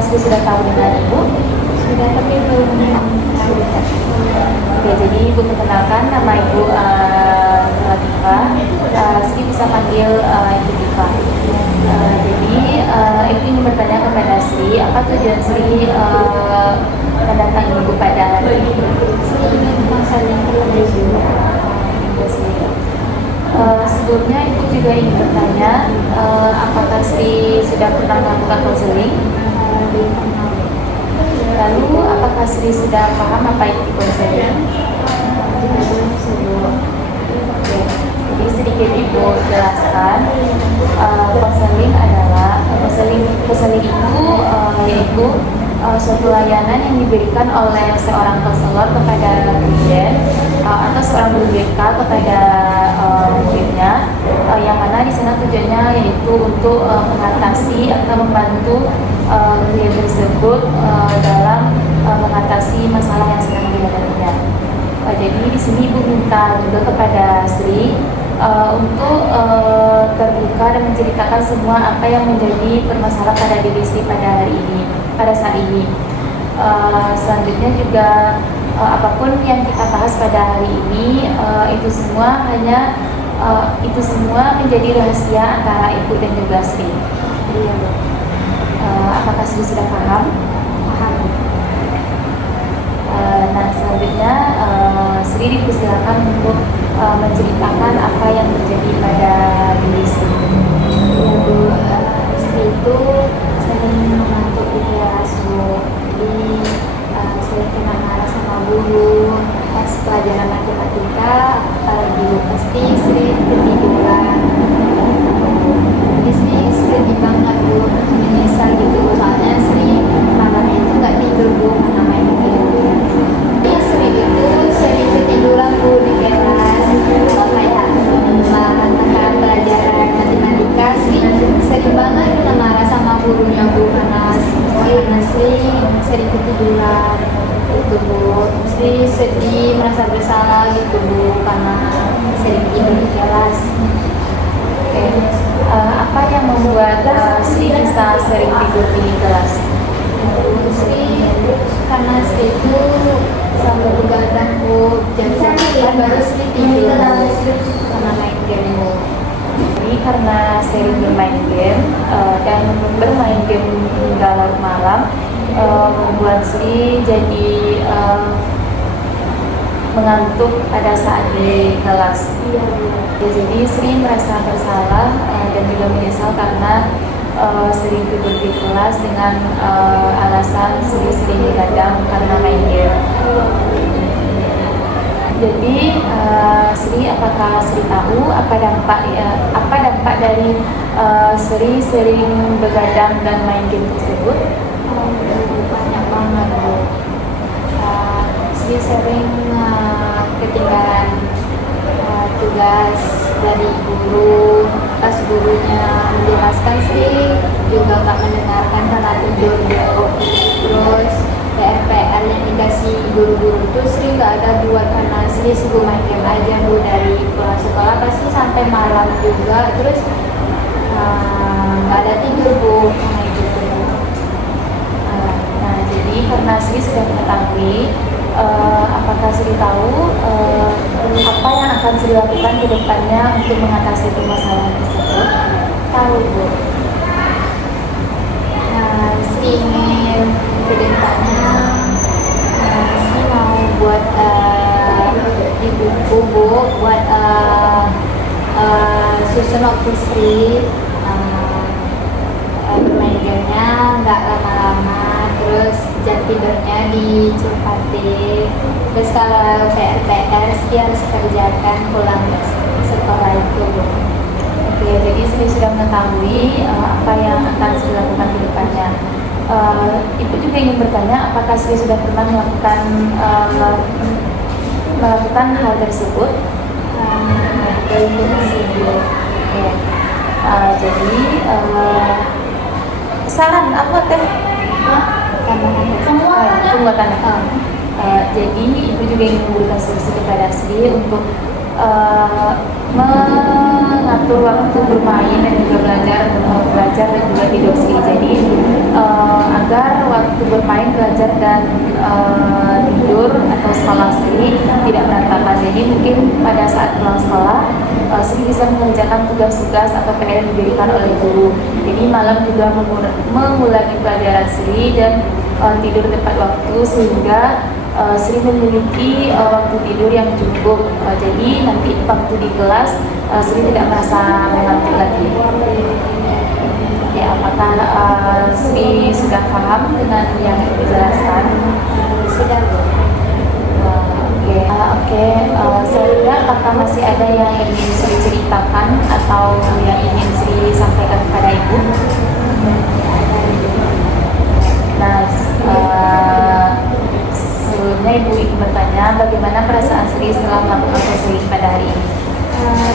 Sri sudah tahu dengan Ibu? Sudah, tapi belum sudah. Oke, jadi Ibu perkenalkan nama Ibu Latifah. Sri bisa panggil Ibu Tifa. Jadi Ibu ingin bertanya kepada Sri, apa tujuan Sri mendatangi Ibu pada hari ini? Sri ingin konseling terlebih dulu. Sebelumnya Ibu juga ingin bertanya, apakah Sri sudah pernah melakukan konseling? Lalu apakah Sri sudah paham apa itu konseling? Oke, jadi sedikit Ibu jelaskan. Konseling adalah konseling itu yaitu suatu layanan yang diberikan oleh seorang konselor kepada klien atau seorang guru BK kepada muridnya, yang mana di sana tujuannya yaitu untuk mengatasi atau membantu klien tersebut dalam mengatasi masalah yang sedang dihadapinya. Jadi di sini Ibu minta juga kepada Sri untuk terbuka dan menceritakan semua apa yang menjadi permasalahan pada diri Sri pada saat ini. Selanjutnya juga apapun yang kita bahas pada hari ini itu semua menjadi rahasia antara Ibu dan juga Sri. Apakah Sri sudah paham? Paham. Nah, selanjutnya Sri dipersilakan untuk menceritakan apa yang terjadi pada diri Sri. Sri itu sering mengantuk di kelas, Bu. Jadi sering kena marah sama guru. Pas pelajaran matematika, apalagi pasti Sri ketiduran. Jadi Sri sedih banget, Bu. Menyesal gitu, soalnya Sri malamnya itu nggak tidur, Bu, karena main game. Jadi Sri itu sering ketiduran, Bu, di kelas. Kayak mengatakan pelajaran matematika, Sri sering banget kena marah sama gurunya, Bu, karena Sri sering ketiduran. Itu, Bu. Sri sedih, merasa bersalah gitu, Bu, karena sering tidur di kelas. Oke, apa yang membuat Sri bisa sering tidur di kelas? Sri, karena Sri itu selalu begadang, Bu. Jam-jam 9 baru Sri tidur karena main game, Bu. Jadi karena sering bermain game dan bermain game hingga larut malam membuat Sri jadi mengantuk pada saat di kelas. Iya, Bu. Jadi Sri merasa bersalah dan juga menyesal karena sering tidur di kelas dengan alasan Sri sering begadang karena main game. Jadi Sri, apakah Sri tahu apa dampak dari Sri sering begadang dan main game tersebut? Banyak banget, Bu. Sri sering ketinggalan tugas dari guru. Pas gurunya menjelaskan, Sri juga nggak mendengarkan karena tidur, Bu. Terus PR yang dikasih guru-guru itu Sri nggak ada buat karena Sri sibuk main game aja, Bu. Dari pulang sekolah pasti sampai malam juga. Terus nggak ada tidur, Bu, kayak gitu. Nah, jadi karena Sri sudah mengetahui, apakah Sri tahu apa yang akan Sri lakukan ke depannya untuk mengatasi permasalahan tersebut? Tahu, Bu. Sri ingin ke depannya, Sri mau buat di buku, Bu, buat susun waktu Sri bermain gamenya nggak lama-lama, terus jam tidurnya dicepatin. Terus kalau PR Sri harus kerjakan pulang sekolah itu, Bu. Oke, jadi Sri sudah mengetahui apa yang akan Sri lakukan ke depannya. Ibu juga ingin bertanya, apakah Sri sudah pernah melakukan hal tersebut? Belum sih, Bu. Oke. Jadi saran apa teh? Semua Tunggu kan. Jadi ibu juga ingin memberikan solusi kepada Sri untuk mengatur waktu bermain dan juga belajar dan juga tidur Sri. Jadi agar waktu bermain, belajar dan tidur atau sekolah Sri tidak berantakan. Jadi mungkin pada saat pulang sekolah Sri bisa mengerjakan tugas-tugas atau PR yang diberikan oleh guru. Jadi malam juga mengulangi pelajaran Sri dan tidur tepat waktu sehingga Sri memiliki waktu tidur yang cukup. Jadi nanti waktu di kelas Sri tidak merasa mengantuk lagi. Ya, apakah Sri sudah paham dengan yang dijelaskan? Sudah, Bu. Oke. Selanjutnya apakah masih ada yang ingin Sri ceritakan atau yang ingin Sri sampaikan kepada Ibu? Nah, sebelumnya Ibu ingin bertanya bagaimana perasaan Sri setelah melakukan konseling pada hari ini?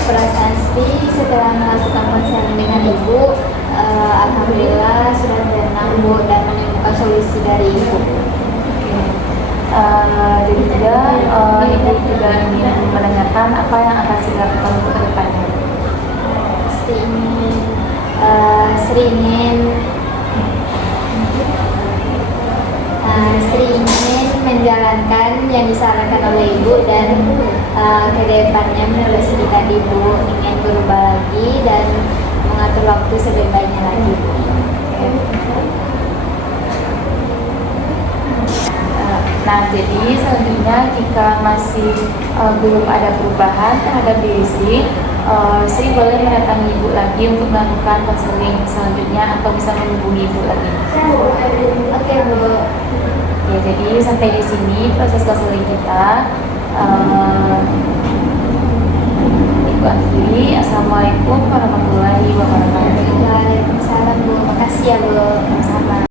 Perasaan Sri setelah melakukan konseling dengan Ibu, alhamdulillah sudah tenang, Bu, dan menemukan solusi dari Ibu. Jadi juga Ibu juga ingin menanyakan apa yang akan Sri lakukan untuk kedepannya. Sri ingin menjalankan yang disarankan oleh Ibu dan kedepannya menurut Sri tadi, Bu, ingin berubah lagi dan mengatur waktu sebaik-baiknya lagi, Bu. Nah, jadi selanjutnya jika masih belum ada perubahan terhadap diri Sri boleh mendatangi Ibu lagi untuk melakukan konseling selanjutnya atau bisa menghubungi Ibu lagi. Oke, Bu. Ya, jadi sampai di sini proses konseling kita. Ibu akhiri. Assalamualaikum warahmatullahi wabarakatuh.